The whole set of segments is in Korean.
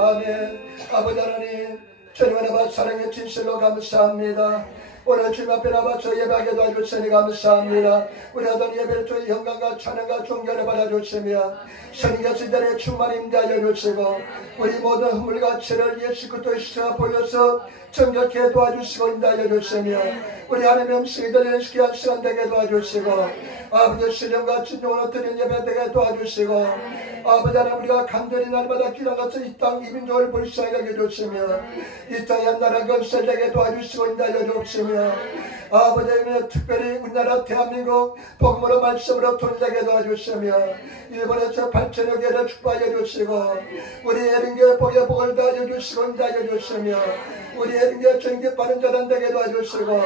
아멘. 아버지 하나님, 주님 아빠 사랑의 진실로 감사합니다. 오늘 주님 앞에 나와서 예배하게 도와주시니 감사합니다. 우리 아들 예배를 주의 영광과 찬양과 존경을 받아주시며 성령의 자리에 충만히 임대하여 주시고 우리 모든 허물과 죄를 예수 그리스도의 십자가 보여서 정결케 도와주시고 임대하여 주시며 우리 하나님의 음식이 들리는 귀한 시간 되게 도와주시고 아버지 신령과 진정으로 드린 예배 되게 도와주시고 아버지 하나님 우리가 간절히 날마다 기도한 것을 이 땅 이민족을 불쌍하게 해주시며 이 땅의 나라 건설되게 도와주시고 임대하여 주시며 아버지 하나님 특별히 우리나라 대한민국 복음으로 말씀으로 돈되게 도와주시며 일본에서 8천여 개를 축복하여 주시고 우리 에린교회 복의 복을 도와줘 주시고 임대하여 주시며 우리 에린교회 전기받는 자란 되게 도와주시고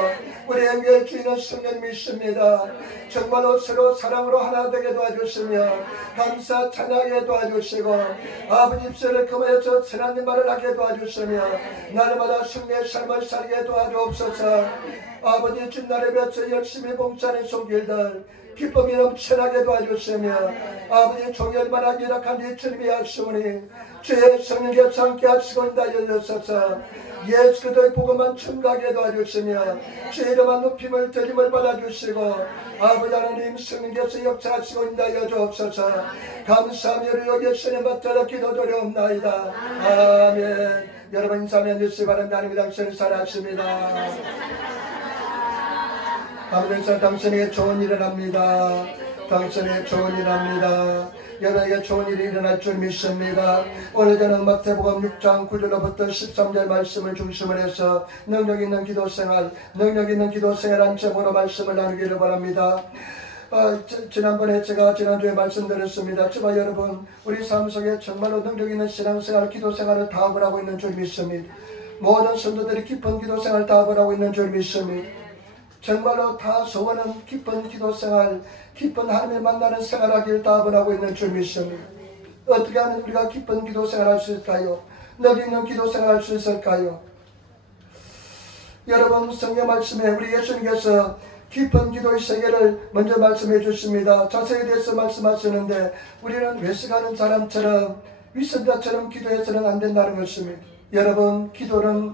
우리 에린교회 주인은 성령님이 있습니다. 정말로 서로 사랑으로 하나 되게 도와주시며 감사 찬양하게 도와주시고 아버지 입술을 금하여서 선한 말을 하게 도와주시며 날마다 승리의 삶을 살게 도와주옵소서. 아버지 주날에 뵈서 열심히 봉사하는 손길들 기쁨이 넘쳐나게 도와주시며 아버지 종일만한 열악한 이 주님의 약속으니 주의 성령께서 함께 하시고 인다여 주소서. 예수 그리스도의 복음만 증가하게 도와주시며 주의 이름만 높임을 드림을 받아주시고 아버지 하나님 성령께서 역사하시고 인다여 주옵소서. 감사하며 우리 여기 계시는 받들어 기도드리옵나이다. 아멘. 여러분 인사하면 주시기 바랍니다. 하나님 당신을 사랑하십니다. 아버지 당신에게 좋은 일을 합니다. 당신에게 좋은 일을 합니다. 여러분에게 좋은 일이 일어날 줄 믿습니다. 오늘 저는 마태복음 6장 9절로부터 13절 말씀을 중심으로 해서 능력 있는 기도생활, 능력 있는 기도생활한 제목으로 말씀을 나누기를 바랍니다. 지난번에 제가 지난주에 말씀드렸습니다. 저와 여러분 우리 삶 속에 정말로 능력 있는 신앙생활, 기도생활을 다합을 하고 있는 줄 믿습니다. 모든 성도들이 깊은 기도생활 다합을 하고 있는 줄 믿습니다. 정말로 다 소원은 깊은 기도생활, 깊은 하나님을 만나는 생활하기를 다합을 하고 있는 줄 믿습니다. 어떻게 하면 우리가 깊은 기도생활 할 수 있을까요? 능력 있는 기도생활 할 수 있을까요? 여러분 성경 말씀에 우리 예수님께서 깊은 기도의 세계를 먼저 말씀해 주십니다. 자세에 대해서 말씀하시는데 우리는 외식하는 사람처럼 위선자처럼 기도해서는 안 된다는 것입니다. 여러분 기도는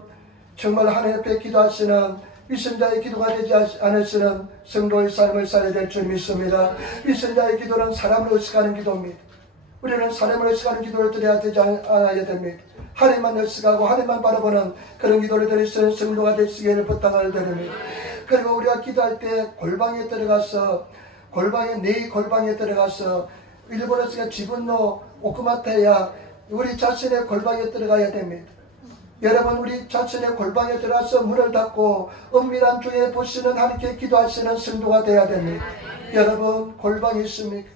정말 하나님 앞에 기도하시는 위선자의 기도가 되지 않으시는 성도의 삶을 살아야 될 줄 믿습니다. 위선자의 기도는 사람을 의식하는 기도입니다. 우리는 사람을 의식하는 기도를 드려야 되지 않아야 됩니다. 하나님만 의식하고 하나님만 바라보는 그런 기도를 드리시는 성도가 되시기를 부탁을 드립니다. 그리고 우리가 기도할 때 골방에 들어가서 네 골방에 들어가서 일본에서 지분노 오크마테야 우리 자신의 골방에 들어가야 됩니다. 여러분 우리 자신의 골방에 들어가서 문을 닫고 은밀한 중에 보시는 하나님께 기도하시는 성도가 되어야 됩니다. 여러분 골방이 있습니까?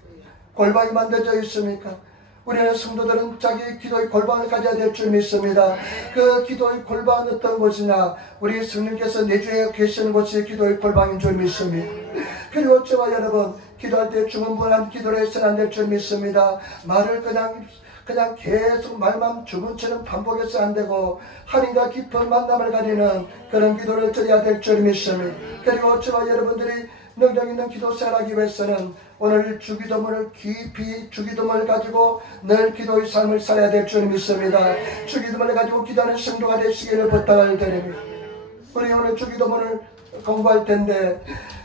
골방이 만들어져 있습니까? 우리는 성도들은 자기 기도의 골방을 가져야 될 줄 믿습니다. 그 기도의 골방은 어떤 곳이냐? 우리 성령께서 내주에 계시는 곳이 기도의 골방인 줄 믿습니다. 그리고 저와 여러분 기도할 때 주문분한 기도를 해서는 안 될 줄 믿습니다. 말을 그냥 계속 말만 주문처럼 반복해서 안 되고 하나님과 깊은 만남을 가리는 그런 기도를 드려야 될 줄 믿습니다. 그리고 저와 여러분들이 능력 있는 기도 생활하기 위해서는 오늘 주기도문을 깊이 주기도문을 가지고 늘 기도의 삶을 살아야 될 줄 믿습니다. 주기도문을 가지고 기도하는 성도가 되시기를 부탁을 드립니다. 우리 오늘 주기도문을 공부할 텐데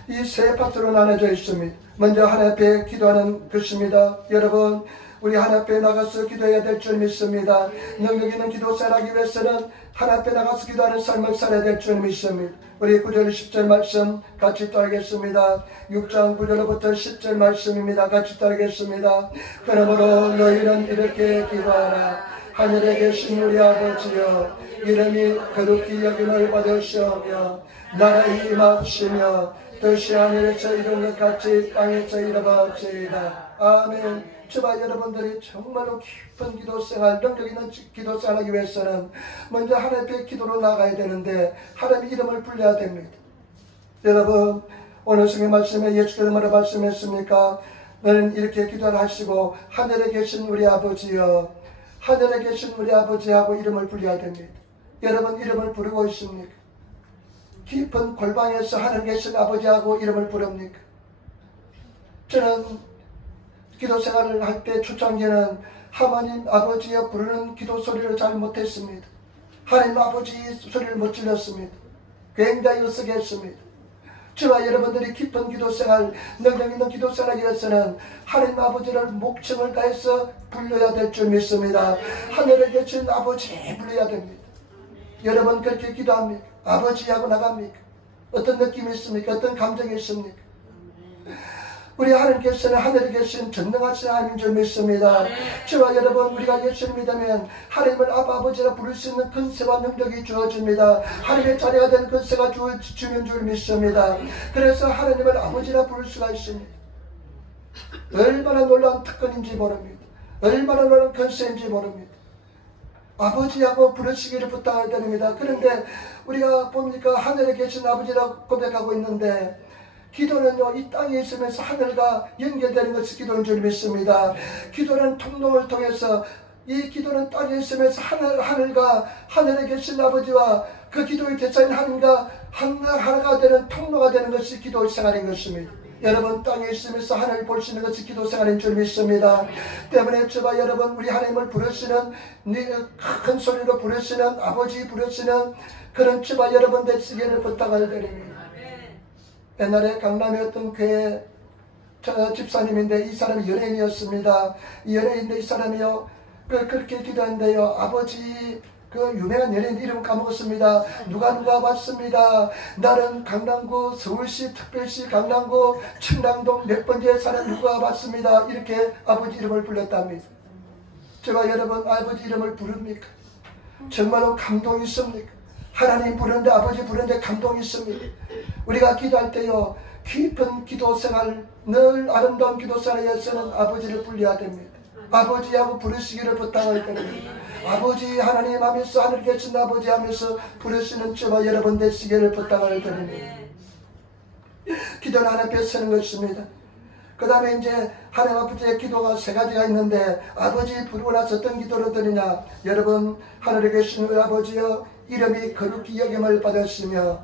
이 세 파트로 나눠져 있습니다. 먼저 하나님 앞에 기도하는 것입니다. 여러분 우리 하나님 앞에 나가서 기도해야 될 줄 믿습니다. 능력 있는 기도 생활하기 위해서는 하나님 앞에 나가서 기도하는 삶을 살아야 될 줄 믿습니다. 우리 9절 10절 말씀 같이 따르겠습니다. 6장 9절로부터 10절 말씀입니다. 같이 따르겠습니다. 그러므로 너희는 이렇게 기도하라. 하늘에 계신 우리 아버지여 이름이 거룩히 여김을 받으시오며 나라의 임하시며 뜻이 하늘에서 이룬 것 같이 땅에서 이루어지이다. 아멘. 저와 여러분들이 정말로 깊은 기도생활, 능력 있는 기도생활 하기 위해서는 먼저 하나님 앞에 기도로 나가야 되는데 하나님의 이름을 불러야 됩니다. 여러분 오늘 성경 말씀에 예수께서 뭐라 말씀했습니까? 너는 이렇게 기도를 하시고 하늘에 계신 우리 아버지여 하늘에 계신 우리 아버지하고 이름을 불러야 됩니다. 여러분 이름을 부르고 있습니까? 깊은 골방에서 하늘에 계신 아버지하고 이름을 부릅니까? 저는 기도 생활을 할 때 초창기에는 하나님 아버지의 부르는 기도 소리를 잘 못했습니다. 하나님 아버지 소리를 못 질렀습니다. 굉장히 어색했습니다. 저와 여러분들이 깊은 기도생활, 능력 있는 기도생활하기 위해서는 하나님 아버지를 목청을 다해서 불러야 될 줄 믿습니다. 하늘에 계신 아버지 불러야 됩니다. 여러분 그렇게 기도합니까? 아버지 하고 나갑니까? 어떤 느낌이 있습니까? 어떤 감정이 있습니까? 우리 하나님께서는 하늘에 계신 전능하신 하나님인 줄 믿습니다. 저와 여러분 우리가 예수를 믿으면 하나님을 아버지라 부를 수 있는 근세와 능력이 주어집니다. 하나님의 자리가 되는 근세가 주는 줄 믿습니다. 그래서 하나님을 아버지라 부를 수가 있습니다. 얼마나 놀라운 특권인지 모릅니다. 얼마나 놀라운 근세인지 모릅니다. 아버지하고 부르시기를 부탁을 드립니다. 그런데 우리가 봅니까? 하늘에 계신 아버지라고 고백하고 있는데 기도는요, 이 땅에 있으면서 하늘과 연결되는 것이 기도인 줄 믿습니다. 기도는 통로를 통해서, 이 기도는 땅에 있으면서 하늘과 하늘에 계신 아버지와 그 기도의 대상인 하나님과 하나가 되는 통로가 되는 것이 기도 생활인 것입니다. 여러분 땅에 있으면서 하나님을 볼 수 있는 것이 기도 생활인 줄 믿습니다. 때문에 저와 여러분 우리 하나님을 부르시는, 큰 소리로 부르시는, 아버지 부르시는 그런 저와 여러분 되시기를 부탁을 드립니다. 옛날에 강남에 어떤 교회 집사님인데 이 사람이 연예인이었습니다. 이 연예인인데 이 사람이요 그렇게 기도했는데요, 아버지, 그 유명한 연예인 이름 까먹었습니다. 누가 봤습니다. 나는 강남구 서울시 특별시 강남구 청량동 몇 번째 사람 누가 봤습니다. 이렇게 아버지 이름을 불렀답니다. 제가 여러분 아버지 이름을 부릅니까? 정말로 감동이 있습니까? 하나님 부르는데, 아버지 부르는데 감동이 있습니다. 우리가 기도할 때요, 깊은 기도생활, 늘 아름다운 기도생활에 위해서는 아버지를 불러야 됩니다. 아버지하고 부르시기를 부탁을 드립니다. 아버지 하나님 하면서, 하늘에 계신 아버지 하면서 부르시는 저와 여러분 되시기를 부탁을 드립니다. 기도는 하나님 앞에 서는 것입니다. 그 다음에 이제 하나님 아버지의 기도가 세 가지가 있는데, 아버지 부르고 나서 어떤 기도를 드리냐. 여러분 하늘에 계신 우리 아버지여, 이름이 거룩히 여김을 받으시며,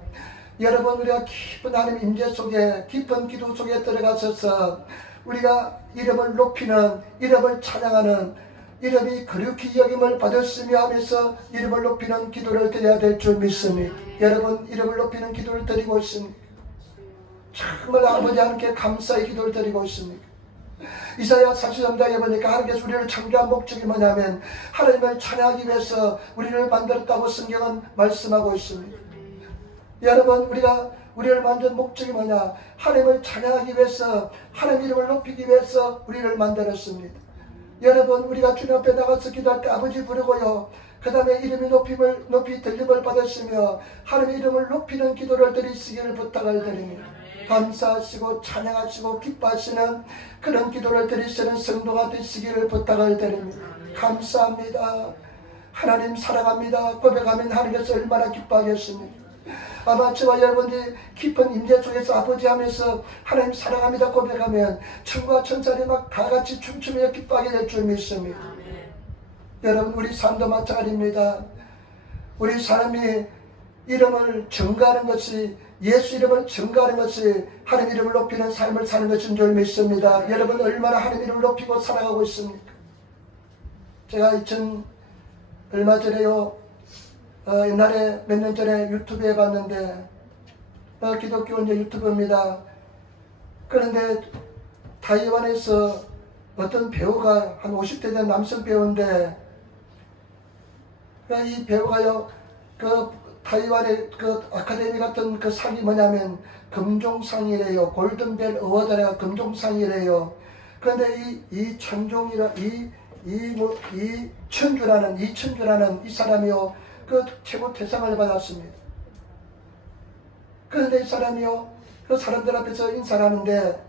여러분 우리가 깊은 하나님 임재 속에, 깊은 기도 속에 들어가셔서 우리가 이름을 높이는, 이름을 찬양하는, 이름이 거룩히 여김을 받으시며 하면서 이름을 높이는 기도를 드려야 될 줄 믿습니다. 여러분 이름을 높이는 기도를 드리고 있습니다. 정말 아버지 하나님께 감사의 기도를 드리고 있습니다. 이사야 43장에 보니까 하나님께서 우리를 창조한 목적이 뭐냐면 하나님을 찬양하기 위해서 우리를 만들었다고 성경은 말씀하고 있습니다. 여러분 우리가 우리를 만든 목적이 뭐냐? 하나님을 찬양하기 위해서, 하나님 이름을 높이기 위해서 우리를 만들었습니다. 여러분 우리가 주님 앞에 나가서 기도할 때 아버지 부르고요, 그 다음에 이름이 높이 들림을 받으시며 하나님의 이름을 높이는 기도를 드리시기를 부탁을 드립니다. 감사하시고 찬양하시고 기뻐하시는 그런 기도를 드리시는 성도가 되시기를 부탁을 드립니다. 감사합니다. 하나님 사랑합니다. 고백하면 하나님께서 얼마나 기뻐하겠습니까? 아마 저와 여러분들이 깊은 임재 속에서 아버지 하면서 하나님 사랑합니다 고백하면 천과 천사들이 막 다같이 춤추며 기뻐하게 될 줄 믿습니다. 여러분 우리 삶도 마찬가지입니다. 우리 사람이 이름을 증거하는 것이, 예수 이름을 증거하는 것이 하나님 이름을 높이는 삶을 사는 것인 줄 믿습니다. 여러분 얼마나 하나님 이름을 높이고 살아가고 있습니까? 제가 얼마 전에요, 옛날에 몇 년 전에 유튜브에 봤는데, 기독교 이제 유튜브입니다. 그런데 타이완에서 어떤 배우가 한 50대 된 남성 배우인데, 이 배우가요, 그 타이완의 그 아카데미 같은 그 상이 뭐냐면 금종상이래요. 골든벨 어워드가 금종상이래요. 그런데 이 천주라는 이 사람이요, 그 최고 대상을 받았습니다. 그런데 이 사람이요, 그 사람들 앞에서 인사를 하는데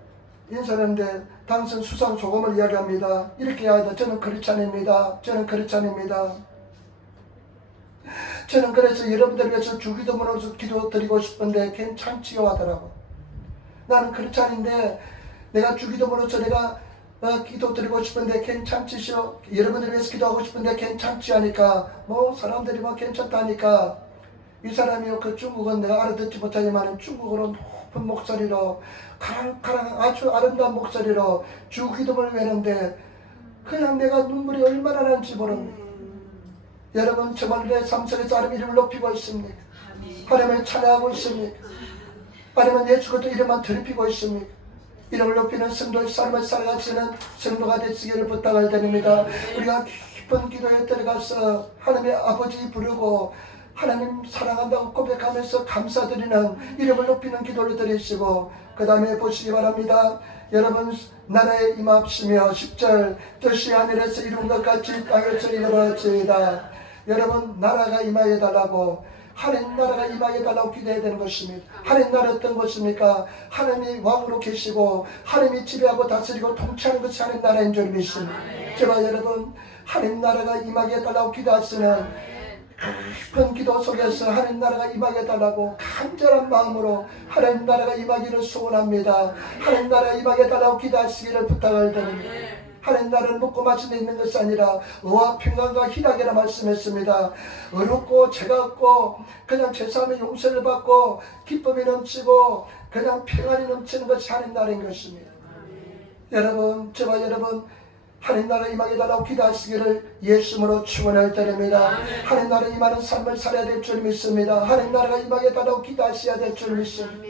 당선 수상 소감을 이야기합니다. 이렇게 하다 저는 크리스찬입니다. 저는 크리스찬입니다. 저는 그래서 여러분들 위해서 주기도문으로서 기도 드리고 싶은데 괜찮지요 하더라고. 나는 크리스찬인데 내가 주기도문으로서 내가 기도 드리고 싶은데 괜찮지요? 여러분들 위해서 기도하고 싶은데 괜찮지 하니까 뭐 사람들이 막 괜찮다니까, 이 사람이요, 그 중국은 내가 알아듣지 못하지만 중국어로 높은 목소리로 카랑카랑 아주 아름다운 목소리로 주기도문을 외는데, 그냥 내가 눈물이 얼마나 나는지 모릅니다. 여러분 정말 내 삶 속에서 하나님 이름을 높이고 있습니까? 하나님을 찬양하고 있습니까? 아니면 예수 그리스도 이름만 드리고 있습니까? 이름을 높이는 성도의 삶을 살아가시는 성도가 되시기를 부탁을 드립니다. 우리가 깊은 기도에 들어가서 하나님의 아버지 부르고 하나님 사랑한다고 고백하면서 감사드리는 이름을 높이는 기도를 드리시고 그 다음에 보시기 바랍니다. 여러분 나라에 임합시며 10절 뜻이 하늘에서 이룬 것 같이 땅에서 이루어지이다. 여러분 나라가 임하여 달라고 하나님 나라가 임하여 달라고 기도해야 되는 것입니다. 하나님 나라 어떤 것입니까? 하나님이 왕으로 계시고 하나님이 지배하고 다스리고 통치하는 것이 하나님 나라인 줄 믿습니다. 제발 여러분 하나님 나라가 임하게 해달라고 기도하시는 깊은 기도 속에서 하나님 나라가 임하게 해달라고 간절한 마음으로 하나님 나라가 임하기를 소원합니다. 하나님 나라가 임하게 해달라고 기도하시기를 부탁을 드립니다. 하나님 나라를 먹고 마신 데 있는 것이 아니라 의와 평강과 희락이라 말씀했습니다. 어렵고 죄가 없고 그냥 죄사함의 용서를 받고 기쁨이 넘치고 그냥 평안이 넘치는 것이 하나님 나라인 것입니다. 여러분 저와 여러분 하나님 나라 임하게 달라고 기도하시기를 예수님으로 축원을 드립니다. 하나님 나라 임하는 삶을 살아야 될 줄 믿습니다. 하나님 나라가 임하게 달라고 기도하셔야 될 줄 믿습니다.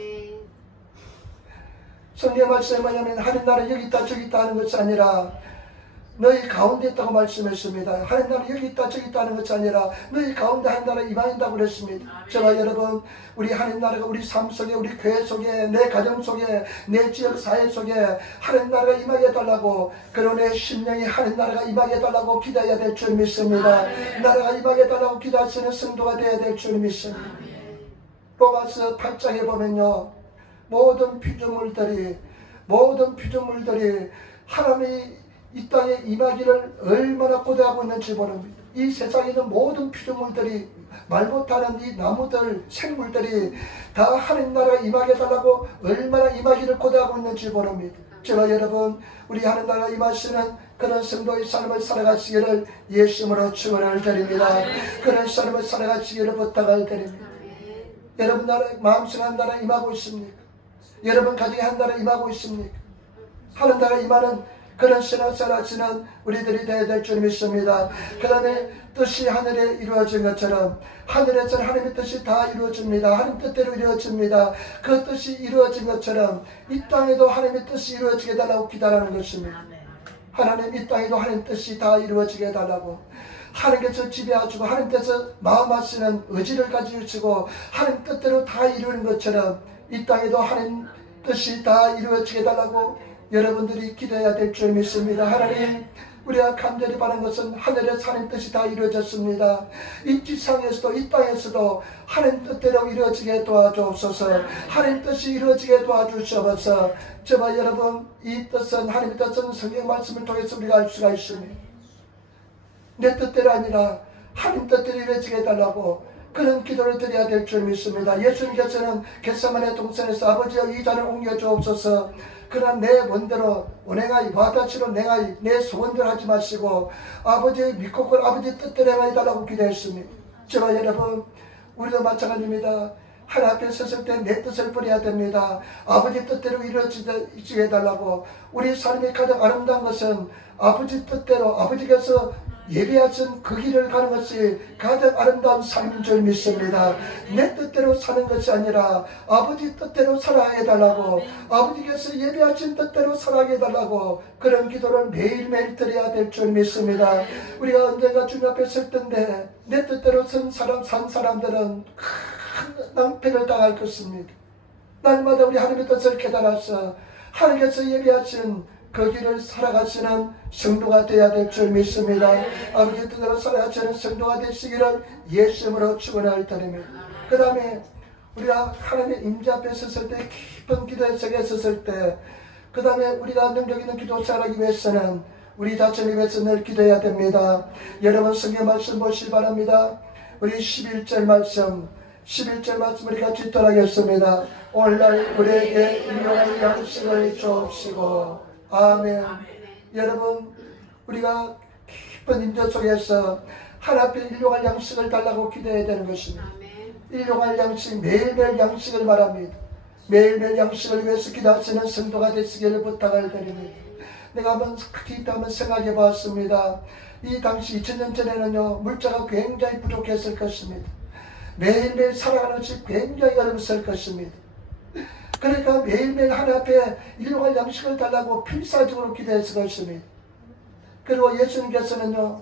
성경 말씀에 뭐냐면 하나님 나라 여기 있다 저기 있다 하는 것이 아니라 너희 가운데 있다고 말씀했습니다. 하나님 나라 여기 있다 저기 있다 하는 것이 아니라 너희 가운데 하나님 나라 임하인다고 그랬습니다. 저와 여러분 우리 하나님 나라가 우리 삶 속에 우리 교회 속에 내 가정 속에 내 지역 사회 속에 하나님 나라가 임하게 해달라고 그런 내 심령이 하나님 나라가 임하게 해달라고 기도해야 될 줄 믿습니다. 나라가 임하게 해달라고 기도하시는 성도가 되어야 될 줄 믿습니다. 로마서 8장에 보면요 모든 피조물들이 하나님이 이 땅에 임하기를 얼마나 고대하고 있는지 모릅니다. 이 세상에 있는 모든 피조물들이 말 못하는 이 나무들 생물들이 다 하나님 나라가 임하게 해달라고 얼마나 임하기를 고대하고 있는지 모릅니다. 제가 여러분 우리 하나님 나라가 임하시는 그런 성도의 삶을 살아가시기를 예수님으로 축원을 드립니다. 그런 삶을 살아가시기를 부탁을 드립니다. 여러분 나라 마음속에 한 나라 임하고 있습니까? 여러분 가정에 한 나라 임하고 있습니까? 하나님 나라 임하는 그런 신앙생활 하시는 우리들이 되어야 될 줄 믿습니다. 그 다음에 뜻이 하늘에 이루어진 것처럼 하늘에서는 하나님의 뜻이 다 이루어집니다. 하나님 뜻대로 이루어집니다. 그 뜻이 이루어진 것처럼 이 땅에도 하나님의 뜻이 이루어지게 해달라고 기도하는 것입니다. 하나님 이 땅에도 하나님 뜻이 다 이루어지게 해달라고 하나님께서 지배하시고 하나님께서 마음하시는 의지를 가지시고 하나님 뜻대로 다 이루는 것처럼 이 땅에도 하나님 뜻이 다 이루어지게 해달라고 여러분들이 기도해야 될 줄 믿습니다. 하나님 우리가 간절히 바라는 것은 하늘에서 하나님 뜻이 다 이루어졌습니다. 이 지상에서도 이 땅에서도 하나님 뜻대로 이루어지게 도와주옵소서. 하나님 뜻이 이루어지게 도와주시옵소서. 저와 여러분 이 뜻은 하나님의 뜻은 성경 말씀을 통해서 우리가 알 수가 있습니다. 내 뜻대로 아니라 하나님 뜻대로 이루어지게 해달라고 그런 기도를 드려야 될 줄 믿습니다. 예수님께서는 겟세마네 동산에서 아버지여 이 잔을 옮겨주옵소서. 그러나 내 원대로 운행하이 와다치로 냉하이 내 소원대로 하지 마시고 아버지의 믿고 아버지의 뜻대로 행하여달라고 기도했습니다. 저와 여러분 우리도 마찬가지입니다. 하나님 앞에 섰을 때 내 뜻을 버려야 됩니다. 아버지 뜻대로 이루어지게 해달라고. 우리 삶이 가장 아름다운 것은 아버지 뜻대로 아버지께서 예비하신 그 길을 가는 것이 가장 아름다운 삶인 줄 믿습니다. 내 뜻대로 사는 것이 아니라 아버지 뜻대로 살아가게 해달라고 아버지께서 예비하신 뜻대로 살아가게 해달라고 그런 기도를 매일매일 드려야 될 줄 믿습니다. 우리가 언젠가 주님 앞에 설 텐데 내 뜻대로 산 사람들은 큰 낭패를 당할 것입니다. 날마다 우리 하나님의 뜻을 깨달아서 하나님께서 예비하신 그 길을 살아가시는 성도가 되어야 될 줄 믿습니다. 아버지 뜻대로 살아가시는 성도가 되시기를 예수님으로 축원을 드립니다. 그 다음에 우리가 하나님의 임재 앞에 섰을 때 깊은 기도의 속에 섰을 때 그 다음에 우리가 능력 있는 기도 잘하기 위해서는 우리 자신을 위해서 늘 기도해야 됩니다. 여러분 성경 말씀 보시기 바랍니다. 우리 11절 말씀 우리 같이 떠나겠습니다. 오늘날 우리에게 일용할 양식을 주옵시고 아멘. 여러분 우리가 깊은 임재 속에서 하나님 앞에 일용할 양식을 달라고 기도해야 되는 것입니다. 일용할 양식 매일매일 양식을 말합니다. 매일매일 양식을 위해서 기도하시는 성도가 되시기를 부탁을 드립니다. 내가 깊이 한번 생각해 보았습니다. 이 당시 2000년 전에는요, 물자가 굉장히 부족했을 것입니다. 매일매일 살아가는 것이 굉장히 어려웠을 것입니다. 그러니까 매일매일 하나님 앞에 일용할 양식을 달라고 필사적으로 기도했을 것입니다. 그리고 예수님께서는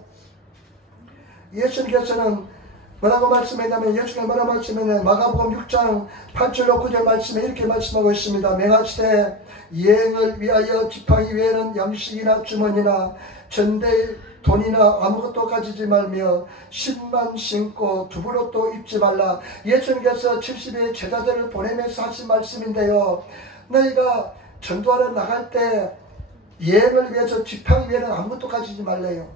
뭐라고 말씀했냐면, 예수님이 뭐라고 말씀했냐면 마가복음 6장 8절로 9절 말씀에 이렇게 말씀하고 있습니다. 맹하시되 여행을 위하여 지팡이 외에는 양식이나 주머니나 전대 돈이나 아무것도 가지지 말며 신만 신고 두부옷도 입지 말라. 예수님께서 70의 제자들을 보내면서 하신 말씀인데요, 너희가 전도하러 나갈 때 여행을 위해서 지팡이 외에는 아무것도 가지지 말래요.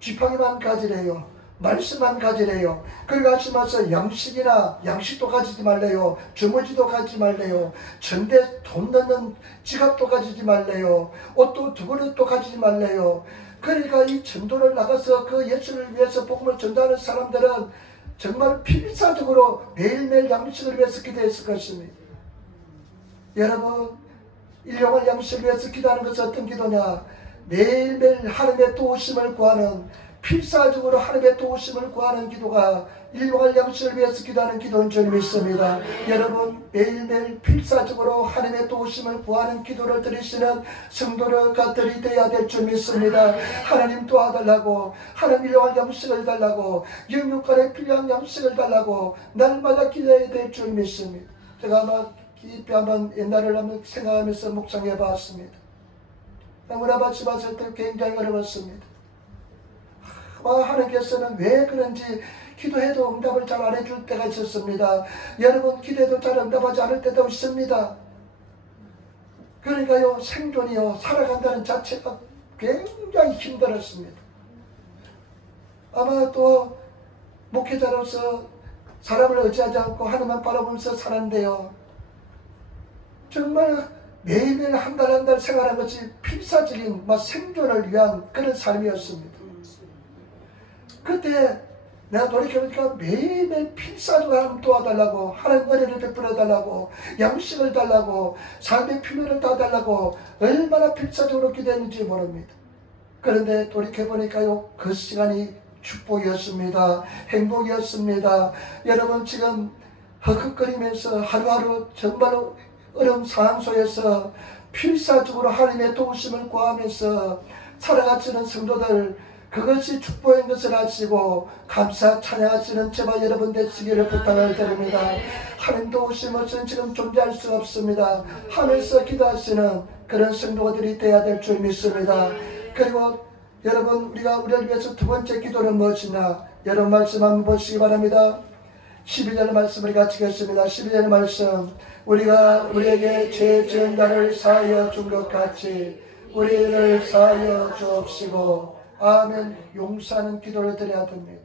지팡이만 가지래요. 말씀만 가지래요. 그리고 하시면서 양식도 가지지 말래요. 주머니도 가지지 말래요. 전대 돈 넣는 지갑도 가지지 말래요. 옷도 두벌옷도 가지지 말래요. 그러니까 이 전도를 나가서 그 예수를 위해서 복음을 전도하는 사람들은 정말 필사적으로 매일매일 양식을 위해서 기도했을 것입니다. 여러분, 일용할 양식을 위해서 기도하는 것은 어떤 기도냐? 매일매일 하나님의 도우심을 구하는, 필사적으로 하나님의 도우심을 구하는 기도가 일용할 양식을 위해서 기도하는 기도인 줄 믿습니다. 여러분, 매일매일 필사적으로 하나님의 도우심을 구하는 기도를 드리시는 성도들이 되어야 될 줄 믿습니다. 하나님 도와달라고, 하나님 일용할 양식을 달라고, 영육간에 필요한 양식을 달라고 날마다 기도해야 될 줄 믿습니다. 제가 아마 깊이 한번 옛날을 한번 생각하면서 묵상해 봤습니다. 우리 아버지 봤을 때 굉장히 어려웠습니다. 하나님께서는 왜 그런지 기도해도 응답을 잘 안 해줄 때가 있었습니다. 여러분, 기도해도 잘 응답하지 않을 때도 있습니다. 그러니까요, 생존이요, 살아간다는 자체가 굉장히 힘들었습니다. 아마 또 목회자로서 사람을 의지하지 않고 하나님만 바라보면서 살았는데요, 정말 매일매일 한 달 한 달 생활한 것이 필사적인 생존을 위한 그런 삶이었습니다. 그때 내가 돌이켜보니까 매일매일 필사적으로 하나님 도와달라고, 하나님 은혜를 베풀어달라고, 양식을 달라고, 삶의 필요를 다 달라고 얼마나 필사적으로 기도했는지 모릅니다. 그런데 돌이켜보니까요, 그 시간이 축복이었습니다. 행복이었습니다. 여러분, 지금 헉헉거리면서 하루하루 정말로 어려운 상황 속에서 필사적으로 하나님의 도우심을 구하면서 살아가시는 성도들, 그것이 축복인 것을 아시고 감사 찬양하시는 제발 여러분 되시기를 부탁을 드립니다. 하나님 도우심 없이는 지금 존재할 수 없습니다. 하면서 기도하시는 그런 성도들이 되어야 될 줄 믿습니다. 그리고 여러분, 우리를 위해서 두 번째 기도는 무엇이냐? 여러분 말씀 한번 보시기 바랍니다. 12절 말씀을 같이 읽겠습니다. 12절 말씀, 우리가 우리에게 죄 지은 자를 사하여 준 것 같이 우리를 사하여 주옵시고. 아멘. 용서하는 기도를 드려야 됩니다.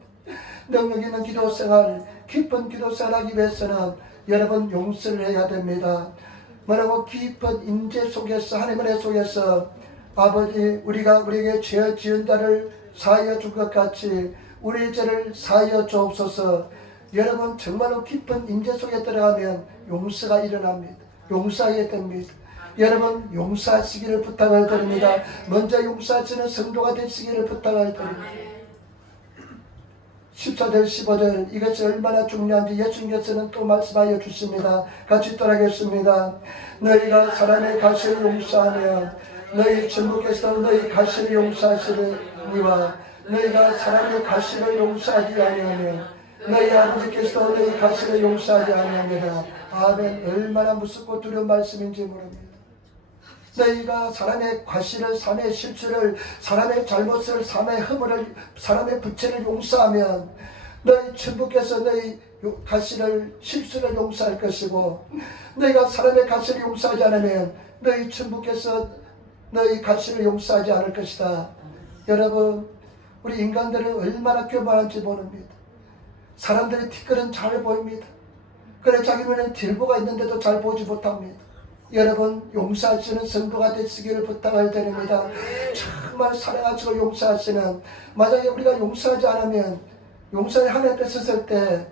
능력 있는 기도생활, 깊은 기도생활 하기 위해서는 여러분 용서를 해야 됩니다. 뭐라고? 깊은 임재 속에서, 하나님의 은혜 속에서 아버지, 우리가 우리에게 죄 지은 자를 사하여 준 것 같이 우리의 죄를 사하여 주옵소서. 여러분, 정말로 깊은 임재 속에 들어가면 용서가 일어납니다. 용서하게 됩니다. 여러분, 용서하시기를 부탁을 드립니다. 먼저 용서하시는 성도가 되시기를 부탁을 드립니다. 14절 15절, 이것이 얼마나 중요한지 예수님께서는 또 말씀하여 주십니다. 같이 따라하겠습니다. 너희가 사람의 가시를 용서하면 너희 천부께서 너희 가시를 용서하시리니와 너희가 사람의 가시를 용서하지 아니하면 너희 아버지께서 너희 가시를 용서하지 아니하니라. 아멘. 얼마나 무섭고 두려운 말씀인지 모릅니다. 너희가 사람의 과실을, 사람의 실수를, 사람의 잘못을, 사람의 허물을, 사람의 부채를 용서하면 너희 천부께서 너희 과실을, 실수를 용서할 것이고, 너희가 사람의 과실을 용서하지 않으면 너희 천부께서 너희 과실을 용서하지 않을 것이다. 여러분, 우리 인간들은 얼마나 교만한지 모릅니다. 사람들의 티끌은 잘 보입니다. 그래, 자기 눈에는 딜보가 있는데도 잘 보지 못합니다. 여러분, 용서하시는 성도가 되시기를 부탁을 드립니다. 정말 사랑하시고 용서하시는, 만약에 우리가 용서하지 않으면 용서의 하나님 앞에 섰을 때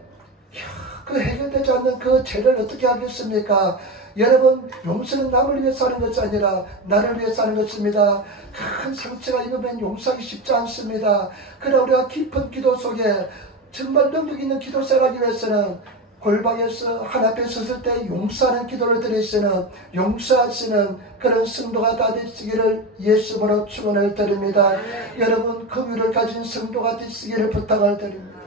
그 해결되지 않는 그 죄를 어떻게 하겠습니까? 여러분, 용서는 남을 위해서 하는 것이 아니라 나를 위해서 하는 것입니다. 큰 상처가 입으면 용서하기 쉽지 않습니다. 그러나 우리가 깊은 기도 속에 정말 능력 있는 기도 생활하기 위해서는 골방에서 하나님께 섰을 때 용서하는 기도를 드리시는, 용서하시는 그런 성도가 다 되시기를 예수님으로 축원을 드립니다. 여러분, 긍휼을 가진 성도가 되시기를 부탁을 드립니다.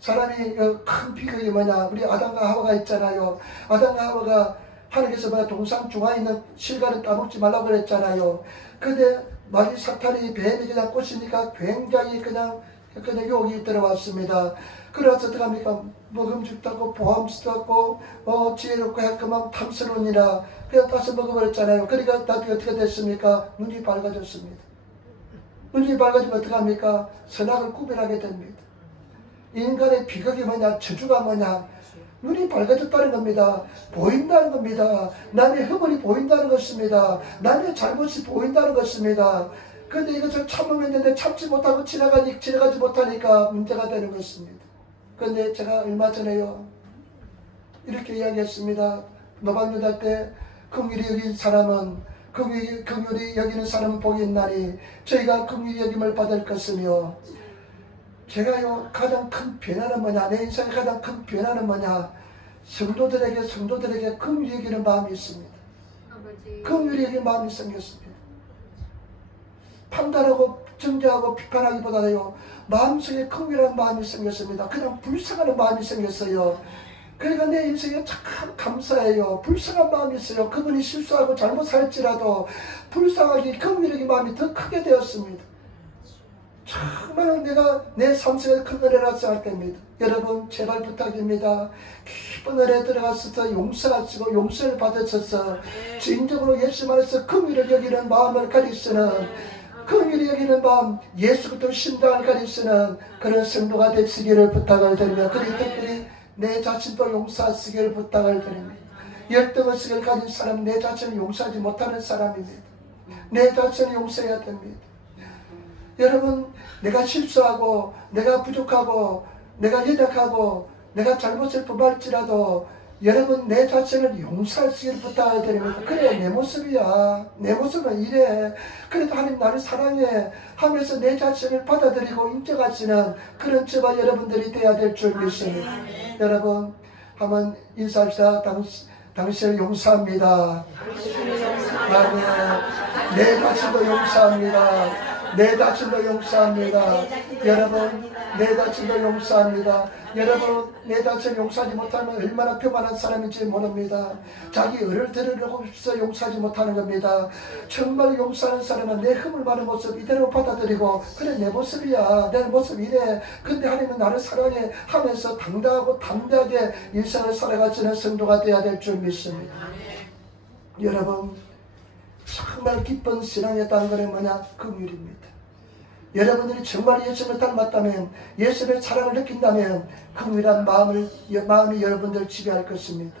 사람이 큰 비극이 뭐냐, 우리 아담과 하와가 있잖아요. 아담과 하와가 하나님께서 동산 중앙에 있는 실과는 따먹지 말라고 그랬잖아요. 근데 마귀 사탄이 뱀이 그냥 꼬시니까 굉장히 그냥 유혹이 들어왔습니다. 그래서 어떻게 합니까? 먹음직도 하고 보암직도 하고 지혜롭고 해끔한 탐스러우니라 그냥 따서 먹어버렸잖아요. 그러니까 나중에 어떻게 됐습니까? 눈이 밝아졌습니다. 눈이 밝아지면 어떻게 합니까? 선악을 구별하게 됩니다. 인간의 비극이 뭐냐, 저주가 뭐냐, 눈이 밝아졌다는 겁니다. 보인다는 겁니다. 남의 허물이 보인다는 것입니다. 남의 잘못이 보인다는 것입니다. 그런데 이것을 참으면 참지 못하고 지나가지 못하니까 문제가 되는 것입니다. 그런데 제가 얼마 전에요, 이렇게 이야기했습니다. 노방유다 때 긍휼히 여긴 사람은, 긍휼히 여기는 사람은 복이 있나니 저희가 긍휼히 여김을 받을 것이며, 제가요, 가장 큰 변화는 뭐냐, 내 인생의 가장 큰 변화는 뭐냐, 성도들에게 긍휼히 여기는 마음이 있습니다. 긍휼히 여기는 마음이 생겼습니다. 판단하고 정죄하고 비판하기보다요, 마음속에 긍휼한 마음이 생겼습니다. 그냥 불쌍하는 마음이 생겼어요. 그러니까 내 인생에 참 감사해요. 불쌍한 마음이 있어요. 그분이 실수하고 잘못할지라도 불쌍하게 긍휼하게 마음이 더 크게 되었습니다. 정말 내가 내 삶 속에 큰 은혜라 생각할 때입니다. 여러분, 제발 부탁입니다. 깊은 은혜에 들어가서 용서하시고 용서를 받으셔서 진정으로 예수 안에서 긍휼을 여기는 마음을 가리시는, 긍휼히 여기는 마음, 예수 그리스도 심장을 가리시는 그런 성도가 되시기를 부탁을 드리며, 그리고 특별히 내 자신도 용서하시기를 부탁을 드립니다. 열등의식을 가진 사람은 내 자신을 용서하지 못하는 사람입니다. 내 자신을 용서해야 됩니다. 여러분, 내가 실수하고 내가 부족하고 내가 연약하고 내가 잘못을 범할지라도 여러분, 내 자신을 용서하시길 부탁을 드립니다. 그래, 내 모습이야. 내 모습은 이래. 그래도 하나님 나를 사랑해 하면서 내 자신을 받아들이고 인정하시는 그런 저와 여러분들이 되어야 될 줄 믿습니다. 여러분, 한번 인사합시다. 당신을 용서합니다. 아멘. 내 자신도 용서합니다. 내 자신도 용서합니다. 여러분, 내 자신도 용서합니다. 여러분, 내 자신을 용서하지 못하면 얼마나 교만한 사람인지 모릅니다. 자기 의를 들으려고 해서 용서하지 못하는 겁니다. 정말 용서하는 사람은 내 흠을 많은 모습 이대로 받아들이고, 그래, 내 모습이야. 내 모습 이래. 근데 하나님은 나를 사랑해 하면서 당당하고 담대하게 인생을 살아가시는 성도가 되어야 될 줄 믿습니다. 여러분, 정말 기쁜 신앙의 단거는 뭐냐? 긍휼입니다. 여러분들이 정말 예수님을 닮았다면, 예수님의 사랑을 느낀다면 긍휼한 마음이 여러분들 지배할 것입니다.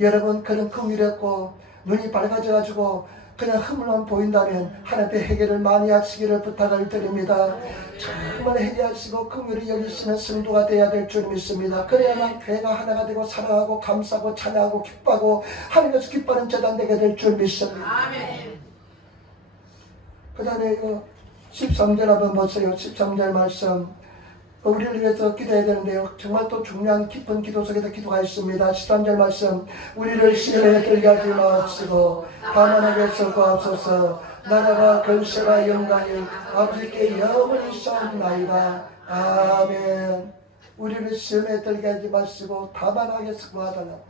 여러분, 그런 긍휼했고 눈이 밝아져가지고 그냥 흠을만 보인다면 하나님의 해결을 많이 하시기를 부탁을 드립니다. 정말 해결하시고 긍휼히 여기시는 성도가 되어야 될 줄 믿습니다. 그래야만 교회가 하나가 되고 사랑하고 감사하고 찬양하고 기뻐하고 하나님께서 기뻐하는 재단 되게 될 줄 믿습니다. 그 다음에 13절 한번 보세요. 13절 말씀, 우리를 위해서 기도해야 되는데요, 정말 또 중요한 깊은 기도 속에서 기도가 있습니다. 13절 말씀, 우리를 시험에 들게 하지 마시고 다만 하게 구하옵소서. 나라가 권세가 영광이 아버지께 영원히 있사옵나이다. 아멘. 우리를 시험에 들게 하지 마시고 다만 하게 구하달라고.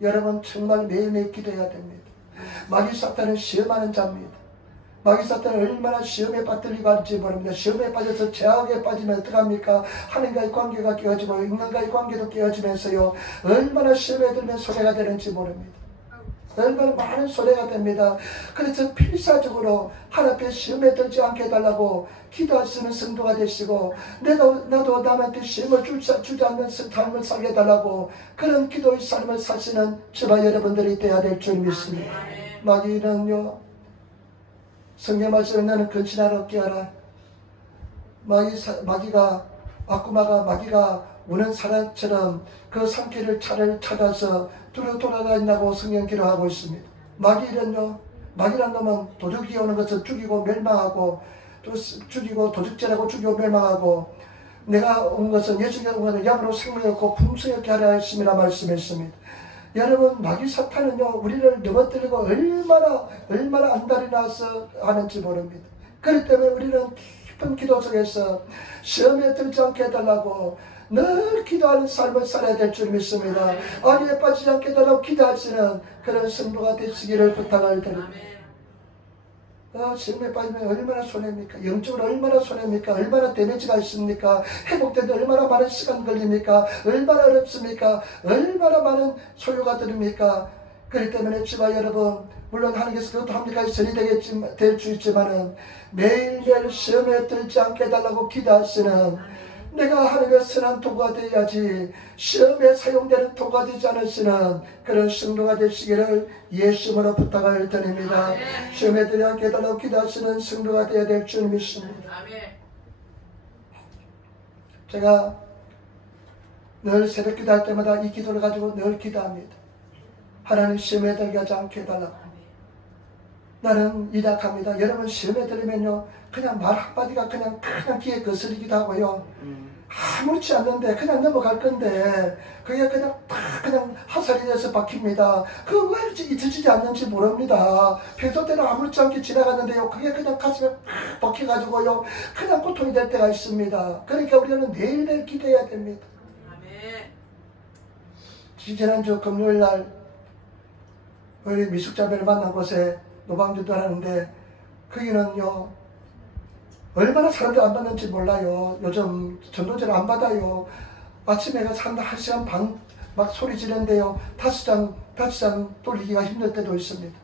여러분, 정말 매일매일 기도해야 됩니다. 마귀 사탄은 시험하는 자입니다. 마귀 사탄은 얼마나 시험에 빠뜨리고 할지 모릅니다. 시험에 빠져서 죄악에 빠지면 어떡합니까? 하나님과의 관계가 깨어지고 인간과의 관계도 깨어지면서요, 얼마나 시험에 들면 손해가 되는지 모릅니다. 얼마나 많은 손해가 됩니다. 그래서 필사적으로 하나님께 시험에 들지 않게 해달라고 기도하시는 성도가 되시고, 나도 남한테 시험을 주지 않는 삶을 살게 해달라고 그런 기도의 삶을 사시는 저와 여러분들이 되어야 될 줄 믿습니다. 마귀는요, 성경 말씀에 나는 근신하러 깨어라. 마귀가 우는 사람처럼 그 산길을 차를 찾아서 두루 돌아다닌다고 성경 기록하고 있습니다. 마귀는요, 마귀란 놈은 도둑이 오는 것을 죽이고 멸망하고 또 죽이고 도둑질하고 죽이고 멸망하고 내가 온 것은 예수가 온 것은 양으로 생명이 없고 풍성히 없게 하려 하심이라 말씀했습니다. 여러분, 마귀 사탄은요 우리를 넘어뜨리고 얼마나 안달이 나서 하는지 모릅니다. 그렇기 때문에 우리는 깊은 기도 속에서 시험에 들지 않게 해달라고 늘 기도하는 삶을 살아야 될 줄 믿습니다. 악에 빠지지 않게 해달라고 기도하시는 그런 성도가 되시기를 부탁을 드립니다. 시험에 빠지면 얼마나 손해입니까? 영적으로 얼마나 손해입니까? 얼마나 데미지가 있습니까? 회복되는데 얼마나 많은 시간 걸립니까? 얼마나 어렵습니까? 얼마나 많은 소요가 들입니까? 그렇기 때문에 지바 여러분, 물론 하나님께서 그것도 합리까지 전이 될 수 있지만은 매일매일 시험에 들지 않게 해달라고 기도하시는 내가 하나님의 선한 도구가 되어야지 시험에 사용되는 도구가 되지 않으시는 그런 성도가 되시기를 예수님으로 부탁을 드립니다. 시험에 들지 않게 해달라고 기도하시는 성도가 되어야 될 줄 믿습니다. 제가 늘 새벽 기도할 때마다 이 기도를 가지고 늘 기도합니다. 하나님 시험에 들게 하지 않게 해달라고. 나는 이락합니다. 여러분 시험에 들으면요 그냥 말 한마디가 그냥 귀에 거스리기도 하고요 아무렇지 않는데 그냥 넘어갈 건데 그게 그냥 그냥 화살이 돼서 박힙니다. 그거 왜 잊혀지지 않는지 모릅니다. 평소때는 아무렇지 않게 지나갔는데요 그게 그냥 가슴에 박혀가지고요 그냥 고통이 될 때가 있습니다. 그러니까 우리는 매일매일 기도해야 됩니다. 지난주 금요일날 우리 미숙자매를 만난 곳에 노방주도 하는데 거기는요 얼마나 사람들 안 받는지 몰라요. 요즘 전도제를 안 받아요. 아침에 가서 한 시간 반 막 소리 지르는데요 5장 돌리기가 힘들 때도 있습니다.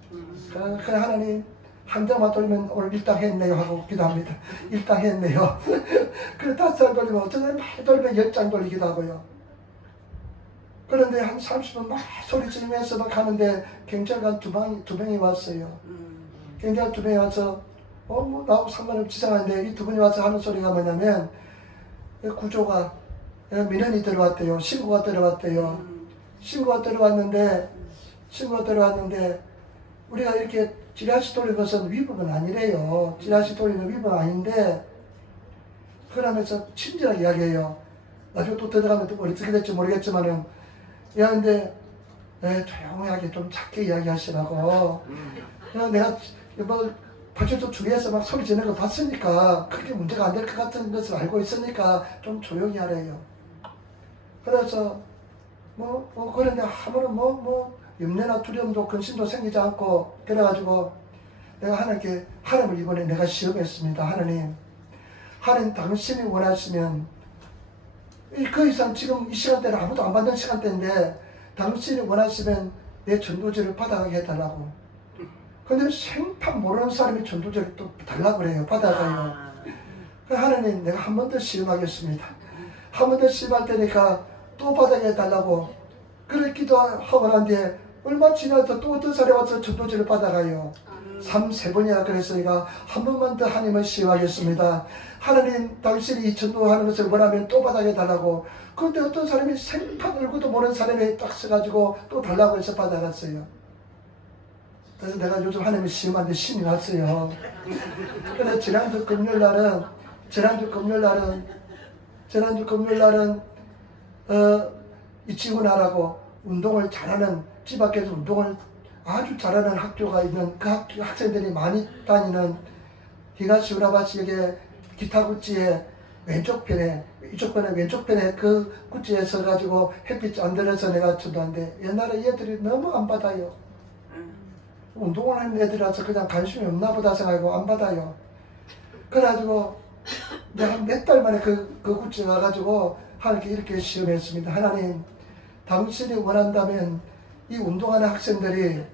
그냥 하나님 한 장만 돌리면 오늘 일당했네요 하고 기도합니다. 일당했네요. 그래 5장 돌리면 어떤 사람이 많이 돌리면 10장 돌리기도 하고요. 그런데 한 30분 막 소리 지르면서 막 가는데 경찰관 두 명이 왔어요. 경찰관 2명이 와서 뭐 나하고 상관없이 지상하는데 이 2분이 와서 하는 소리가 뭐냐면 구조가 민원이 들어왔대요. 신고가 들어왔대요. 신고가 들어왔는데 우리가 이렇게 지라시 돌리는 것은 위법은 아니래요. 지라시 돌리는 위법은 아닌데 그러면서 친절하게 이야기해요. 나중에 또 들어가면 또 어떻게 될지 모르겠지만은 야 근데 조용하게 좀 작게 이야기하시라고. 내가 뭐 발전소 주위에서 막 소리 지르는 거 봤으니까 그렇게 문제가 안 될 것 같은 것을 알고 있으니까 좀 조용히 하래요. 그래서 그런데 아무런 염려나 두려움도 근심도 생기지 않고 그래가지고 내가 하나님을 이번에 내가 시험했습니다. 하나님 당신이 원하시면 그 이상 지금 이 시간대는 아무도 안 받는 시간대인데 당신이 원하시면 내 전도제를 받아가게 해달라고. 근데 생판 모르는 사람이 전도제를 또 달라고 그래요. 받아가요. 하나님 내가 한 번 더 시험하겠습니다. 한 번 더 시험할 테니까 또 받아가게 해달라고. 그래 기도하고 난 뒤에 얼마 지나서 또 어떤 사람이 와서 전도제를 받아가요. 3-4번이나 그래서 내가 한 번만 더 하나님을 시험하겠습니다. 하나님 당신이 이 전도하는 것을 원하면 또 받아가게 해달라고. 그런데 어떤 사람이 생판 얼굴도 모르는 사람이 딱 서가지고 또 달라고 해서 받아갔어요. 그래서 내가 요즘 하나님을 시험하는데 신이 났어요. 그래서 지난주 금요일날은 이치훈하라고 운동을 잘하는 집 밖에서 운동을 아주 잘하는 학교가 있는 그 학생들이 많이 다니는 히가시우라바 지역의 기타구치의 왼쪽편에 왼쪽편에 그 구치에 서가지고 햇빛 안 들어서 내가 전도하는데 옛날에 얘들이 너무 안 받아요. 운동을 하는 애들이라서 그냥 관심이 없나 보다 생각하고 안 받아요. 그래가지고 내가 몇 달 만에 그 구치에 가가지고 하나님께 이렇게 시험했습니다. 하나님 당신이 원한다면 이 운동하는 학생들이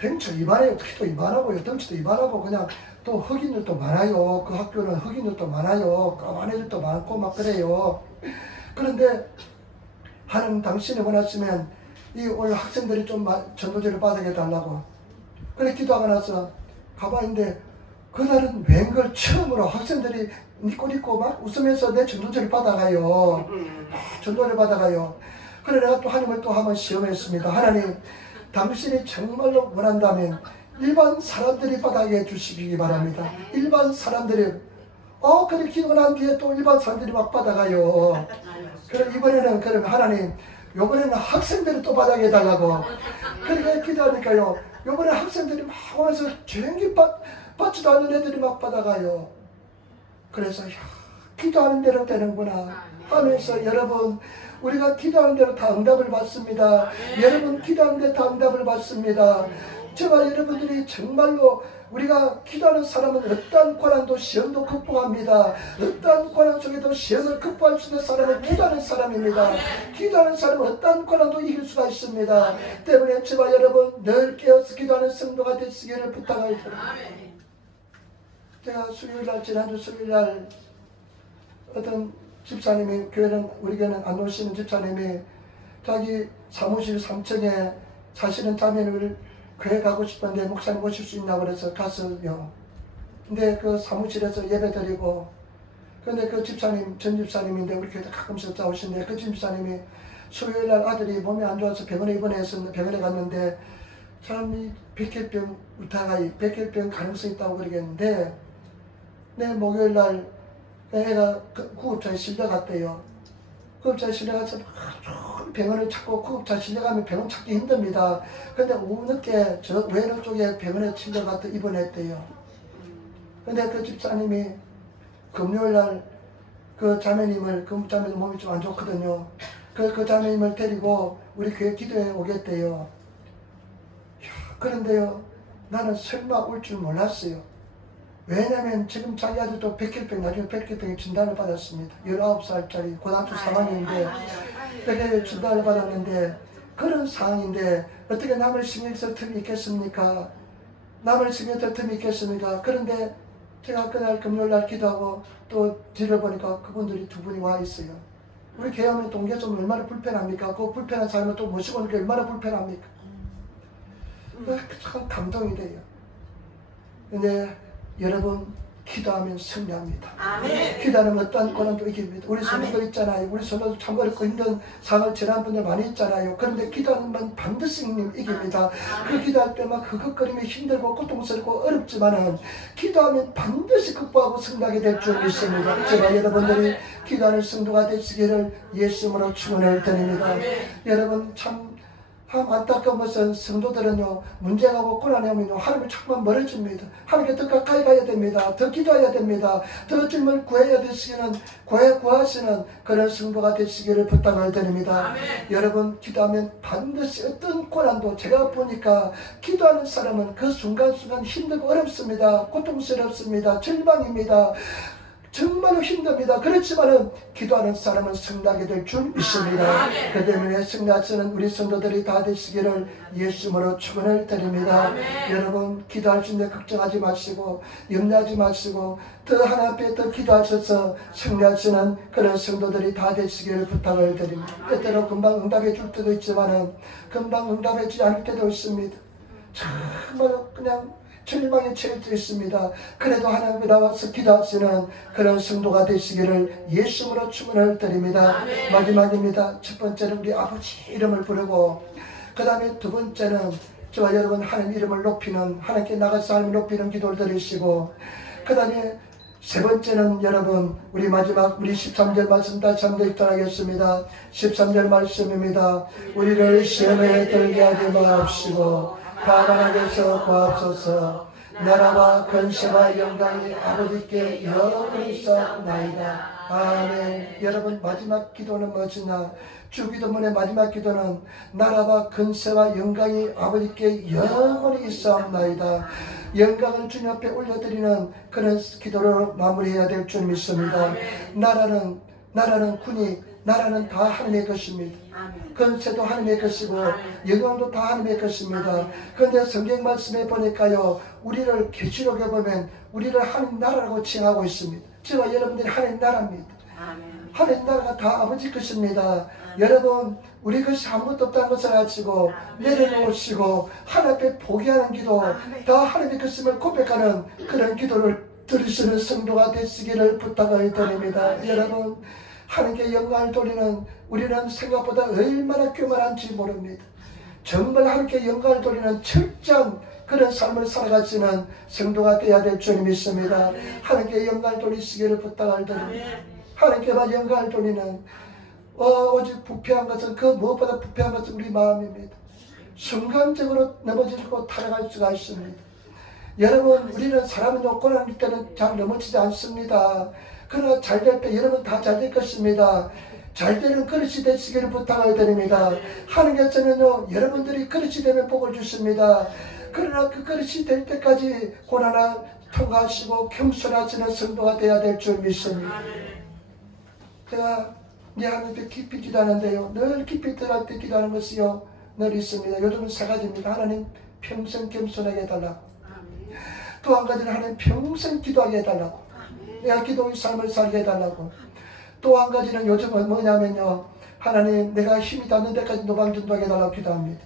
덩치 이만해요. 키도 이만하고요. 덩치도 이만하고 그냥 또 흑인들도 많아요. 그 학교는 흑인들도 많아요. 까만 애들도 많고 막 그래요. 그런데 하나님 당신이 원하시면 이 오늘 학생들이 좀 전도제를 받게 달라고. 그래 기도하고 나서 가만히 있는데 그날은 웬걸 처음으로 학생들이 니꼬니꼬 막 웃으면서 내 전도를 받아가요. 전도를 받아가요. 그래 내가 또 하나님을 또 한번 시험했습니다. 하나님, 당신이 정말로 원한다면 일반 사람들이 받아게 해주시기 바랍니다. 일반 사람들이 그래 기도가 난 뒤에 또 일반 사람들이 막 받아가요. 그럼 이번에는 그러면 하나님 요번에는 학생들이 또 받아게 해달라고 그렇게 기도하니까요. 요번에 학생들이 막 오면서 조용히 받지도 않는 애들이 막 받아가요. 그래서 기도하는 대로 되는구나 하면서 여러분 우리가 기도하는 대로 다 응답을 받습니다. 여러분 기도하는 데 다 응답을 받습니다. 제가 여러분들이 정말로 우리가 기도하는 사람은 어떠한 고난도 시험도 극복합니다. 어떠한 고난 속에도 시험을 극복할 수 있는 사람은 기도하는 사람입니다. 기도하는 사람은 어떠한 고난도 이길 수가 있습니다. 때문에 제가 여러분 늘 깨어서 기도하는 성도가 되시기를 부탁합니다. 제가 수요일날 지난주 수요일날 어떤 집사님이 우리 교회는 안 오시는 집사님이 자기 사무실 3층에 사실은 자매를 교회 가고 싶은데 목사님 오실 수 있냐고 그래서 갔어요. 근데 그 사무실에서 예배 드리고 근데 그 집사님 전 집사님인데 우리 교회에 가끔씩 자오신데 그 집사님이 수요일날 아들이 몸이 안 좋아서 병원에 입원했었는데 병원에 갔는데 참 백혈병 우타가이 백혈병 가능성이 있다고 그러겠는데 내 목요일날 애가 구급차에 실려갔대요. 구급차에 실려가서 병원을 찾고 구급차 실려가면 병원 찾기 힘듭니다. 근데 오후 늦게 저 외로 쪽에 병원에 실려가서 입원했대요. 근데 그 집사님이 금요일날 그 자매님을 그 자매님 몸이 좀 안 좋거든요. 그 자매님을 데리고 우리 교회 기도에 오겠대요. 그런데요 나는 설마 올 줄 몰랐어요. 왜냐면 지금 자기 아들도 백혈병 나중에 백혈병에 진단을 받았습니다. 19살짜리 고등학교 3학년인데 백혈병 진단을 받았는데 그런 상황인데 어떻게 남을 신경 쓸 틈이 있겠습니까? 남을 신경 쓸 틈이 있겠습니까? 그런데 제가 그날 금요일날 기도하고 또 뒤를 보니까 그분들이 두 분이 와 있어요. 우리 교회 오면 동교에서 얼마나 불편합니까? 그 불편한 사람을 또 모시고 오는 게 얼마나 불편합니까? 참 감동이 돼요. 근데 여러분 기도하면 승리합니다. 아멘. 기도하면 어떠한 고난도 이깁니다. 우리 성도들 있잖아요. 우리 성도들 참 어렵고 힘든 상을 지난 분들 많이 있잖아요. 그런데 기도하면 반드시 이깁니다. 그 기도할 때만 흑흑거리며 힘들고 고통스럽고 어렵지만은 기도하면 반드시 극복하고 승리하게 될 줄 믿습니다. 제가 여러분들이 기도하는 성도가 되시기를 예수님으로 축원을 드립니다. 여러분 참 안타까운 것은 성도들은요 문제가 오고 고난이 오면요 하나님을 자꾸만 멀어집니다. 하나님께 더 가까이 가야 됩니다. 더 기도해야 됩니다. 더 주님을 구해야 되시기는 구하시는 그런 성도가 되시기를 부탁을 드립니다. 여러분 기도하면 반드시 어떤 고난도 제가 보니까 기도하는 사람은 그 순간순간 힘들고 어렵습니다. 고통스럽습니다. 절망입니다. 정말로 힘듭니다. 그렇지만은 기도하는 사람은 승리하게 될 줄 믿습니다. 그 때문에 승리하시는 우리 성도들이 다 되시기를 예수님으로 축원을 드립니다. 여러분 기도할 수 있는데 걱정하지 마시고 염려하지 마시고 더 하나님 앞에 더 기도하셔서 승리하시는 그런 성도들이 다 되시기를 부탁을 드립니다. 때때로 금방 응답해 줄 때도 있지만은 금방 응답해 주지 않을 때도 있습니다. 정말 그냥 절망에 처해져 있습니다. 그래도 하나님 앞에 나와서 기도하시는 그런 성도가 되시기를 예수님으로 축원을 드립니다. 마지막입니다. 첫 번째는 우리 아버지 이름을 부르고 그 다음에 두 번째는 저와 여러분 하나님 이름을 높이는 하나님께 나가서 하나님을 높이는 기도를 드리시고 그 다음에 세 번째는 여러분 우리 마지막 우리 13절 말씀 다시 한번 읽도록하겠습니다. 13절 말씀입니다. 우리를 시험에 들게 하지 마옵시고 가난하게서 구하옵소서. 나라와 권세와 영광이 아버지께 영원히 있사옵나이다. 아멘. 여러분 마지막 기도는 무엇이냐? 주기도문의 마지막 기도는 나라와 권세와 영광이 아버지께 영원히 있사옵나이다. 영광을 주님 앞에 올려드리는 그런 기도로 마무리해야 될 줄 믿습니다. 나라는 군이 나라는 다 하나님의 것입니다. 권세도 하나님의 것이고 영광도 다 하나님의 것입니다. 그런데 성경 말씀에 보니까요 우리를 계시록에 보면 우리를 하나님 나라라고 칭하고 있습니다. 저와 여러분들이 하나님 나라입니다. 하나님 나라가 다 아버지 것입니다. 여러분 우리 것이 아무것도 없다는 것을 아시고 내려놓으시고 하나님 앞에 포기하는 기도 다 하나님의 것임을 고백하는 그런 기도를 들으시는 성도가 되시기를 부탁을 드립니다. 여러분, 하나님께 영광을 돌리는 우리는 생각보다 얼마나 교만한지 모릅니다. 정말 하나님께 영광을 돌리는 철저한 그런 삶을 살아가시는 성도가 되어야 될 줄 믿습니다. 하나님께 영광을 돌리시기를 부탁을 드립니다. 하나님께만 영광을 돌리는 오직 부패한 것은 그 무엇보다 부패한 것은 우리 마음입니다. 순간적으로 넘어지고 타락할 수가 있습니다. 여러분, 우리는 사람은 고난일 때는 잘 넘어지지 않습니다. 그러나 잘 될 때 여러분 다 잘 될 것입니다. 잘 되는 그릇이 되시기를 부탁을 드립니다. 하나님께서는요, 여러분들이 그릇이 되면 복을 주십니다. 그러나 그 그릇이 될 때까지 고난을 통과하시고 겸손하시는 성도가 되어야 될 줄 믿습니다. 제가 하나님께 깊이 기도하는데요, 늘 깊이 들어갈 때 기도하는 것이요 늘 있습니다. 요즘은 세 가지입니다. 하나님 평생 겸손하게 해달라고, 또 한 가지는 하나님 평생 기도하게 해달라고, 내가 기도의 삶을 살게 해달라고, 또 한 가지는 요즘은 뭐냐면요, 하나님 내가 힘이 닿는 데까지 노방전도하게 해달라고 기도합니다.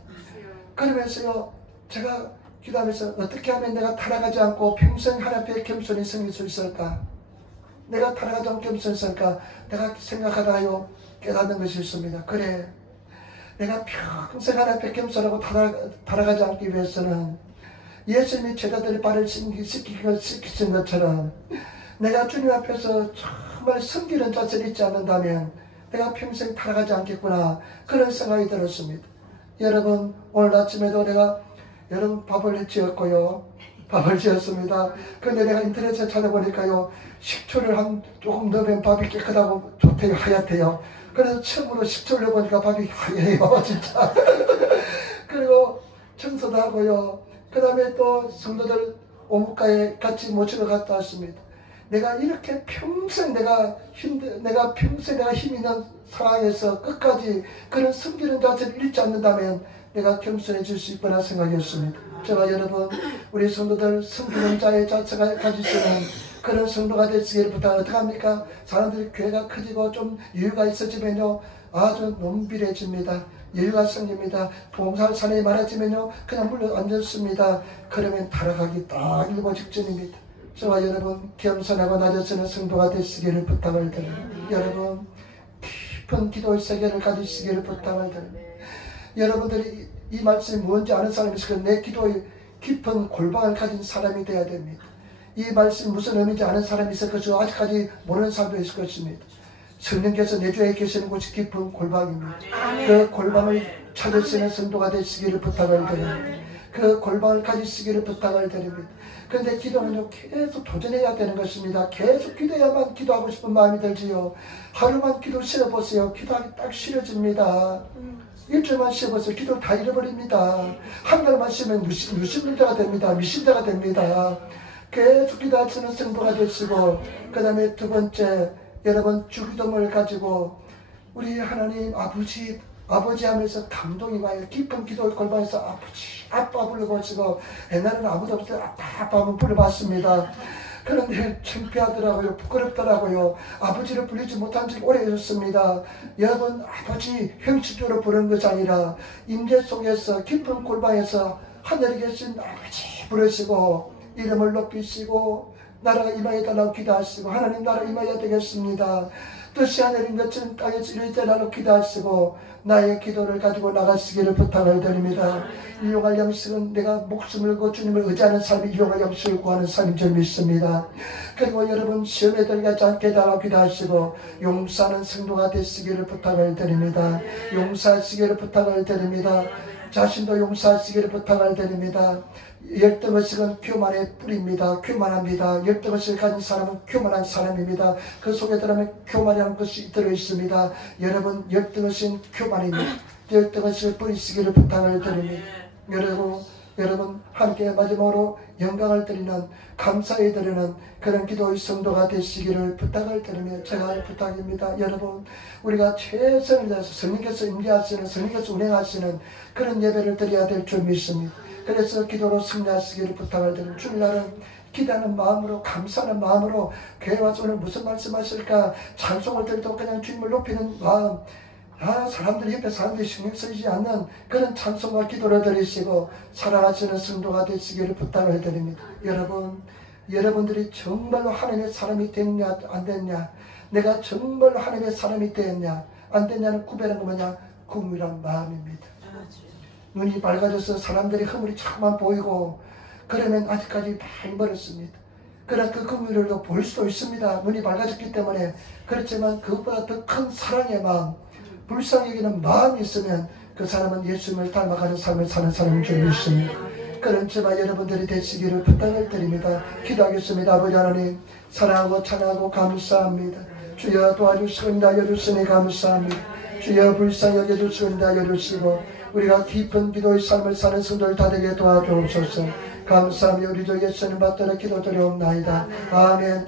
그러면서요, 제가 기도하면서 어떻게 하면 내가 타락하지 않고 평생 하나님 앞에 겸손히 섬길 수 있을까? 내가 타락하지 않고 겸손히 있을까? 내가 생각하다가요 깨닫는 것이 있습니다. 그래, 내가 평생 하나님 앞에 겸손하고 타락하지 않기 위해서는 예수님이 제자들의 발을 씻기신 것처럼 내가 주님 앞에서 정말 섬기는 자세를 잊지 않는다면 내가 평생 타락하지 않겠구나, 그런 생각이 들었습니다. 여러분, 오늘 아침에도 내가 여러분 밥을 지었고요, 밥을 지었습니다. 근데 내가 인터넷에 찾아보니까요, 식초를 한 조금 넣으면 밥이 깨끗하고 좋대요, 하얗대요. 그래서 처음으로 식초를 넣어보니까 밥이 하얘요, 진짜. 그리고 청소도 하고요. 그 다음에 또 성도들 오목가에 같이 모시러 갔다 왔습니다. 내가 이렇게 평생 내가 평생 내가 힘 있는 상황에서 끝까지 그런 섬기는 자세를 잃지 않는다면 내가 겸손해질 수 있구나 생각했습니다. 제가 여러분, 우리 성도들 섬기는 자의 자체가 가지시는 그런 성도가 되시기를 부탁. 어떻게 합니까? 사람들이 교회가 커지고 좀 여유가 있어지면요, 아주 논빌해집니다. 여유가 생깁니다. 봉사할 사람이 많아지면요, 그냥 물러 앉았습니다. 그러면 타락하기 딱 일보 직전입니다. 저와 여러분, 겸손하고 낮아지는 성도가 되시기를 부탁을 드립니다. 여러분, 깊은 기도의 세계를 가지시기를 부탁을 드립니다. 여러분들이 이 말씀이 뭔지 아는 사람이 있을 거예요. 내 기도의 깊은 골방을 가진 사람이 되어야 됩니다. 이 말씀이 무슨 의미인지 아는 사람이 있을 것이고 아직까지 모르는 사람도 있을 것입니다. 성령께서 내주에 계시는 곳이 깊은 골방입니다. 그 골방을 찾으시는 성도가 되시기를 부탁을 드립니다. 그 골방을 가지시기를 부탁을 드립니다. 그런데 기도는요, 계속 도전해야 되는 것입니다. 계속 기도해야만 기도하고 싶은 마음이 들지요. 하루만 기도 쉬어보세요. 기도하기 딱 싫어집니다. 일주일만 쉬어보세요. 기도를 다 잃어버립니다. 한 달만 쉬면 유신자가 됩니다. 미신자가 됩니다. 계속 기도하시는 성도가 되시고, 그 다음에 두 번째, 여러분 주기도문을 가지고 우리 하나님 아버지 하면서 감동이 와요. 깊은 기도의 골방에서 아버지, 아빠 불러보시고, 옛날에는 아무도 없을 때 아빠 한번 불러봤습니다. 그런데 창피하더라고요. 부끄럽더라고요. 아버지를 부르지 못한 지 오래됐습니다. 여러분, 아버지 형식적으로 부르는 것이 아니라 임재 속에서 깊은 골방에서 하늘에 계신 아버지 부르시고 이름을 높이시고 나라가 임하여 달라고 기도하시고, 하나님 나라 임하여 되겠습니다. 뜻이 하늘인 것처럼 땅에서 이루어지라고 기도하시고 나의 기도를 가지고 나가시기를 부탁을 드립니다. 일용할 양식은 내가 목숨을 걸고 주님을 의지하는 삶이 일용할 양식을 구하는 삶인 줄 믿습니다. 그리고 여러분, 시험에 들어가지 않게 해달라고 기도하시고 용서하는 성도가 되시기를 부탁을 드립니다. 용서하시기를 부탁을 드립니다. 자신도 용서하시기를 부탁을 드립니다. 열등의식은 교만의 뿌리입니다. 교만합니다. 열등의식을 가진 사람은 교만한 사람입니다. 그 속에 들어가면 교만이라는 것이 들어있습니다. 여러분, 열등의식은 교만입니다. 열등의식을 뿌리시기를 부탁을 드립니다. 여러분 함께 마지막으로 영광을 드리는, 감사히 드리는 그런 기도의 성도가 되시기를 부탁을 드리며 제가 부탁입니다. 여러분, 우리가 최선을 다해서 성령께서 임재하시는, 성령께서 운행하시는 그런 예배를 드려야 될 줄 믿습니다. 그래서 기도로 승리하시기를 부탁을 드립니다. 주일날은 기도하는 마음으로, 감사하는 마음으로 교회 와서 오늘 무슨 말씀하실까 찬송을 드리도 그냥 주님을 높이는 마음, 사람들이 옆에 사람들이 신경 쓰이지 않는 그런 찬송과 기도를 드리시고 살아가시는 성도가 되시기를 부탁을 드립니다. 여러분, 여러분들이 정말로 하나님의 사람이 됐냐 안 됐냐, 내가 정말로 하나님의 사람이 됐냐 안 됐냐는 구별하는 거 뭐냐? 긍휼한 마음입니다. 눈이 밝아져서 사람들의 허물이 자꾸만 보이고 그러면 아직까지 많이 멀었습니다. 그러나 그 긍휼을 볼 수도 있습니다. 눈이 밝아졌기 때문에. 그렇지만 그것보다 더 큰 사랑의 마음, 불쌍히 여기는 마음이 있으면 그 사람은 예수님을 닮아가는 삶을 사는 사람인 줄 믿습니다. 그런 저와 여러분들이 되시기를 부탁을 드립니다. 기도하겠습니다. 아버지 하나님, 사랑하고 찬양하고 감사합니다. 주여 도와주시고 인도하여 주시니 감사합니다. 주여 불쌍히 여겨주시고 인도하여 주시고 우리가 깊은 기도의 삶을 사는 성도들 다 되게 도와주옵소서. 감사하며 우리 주 예수님 받들어 기도드리옵나이다. 아멘.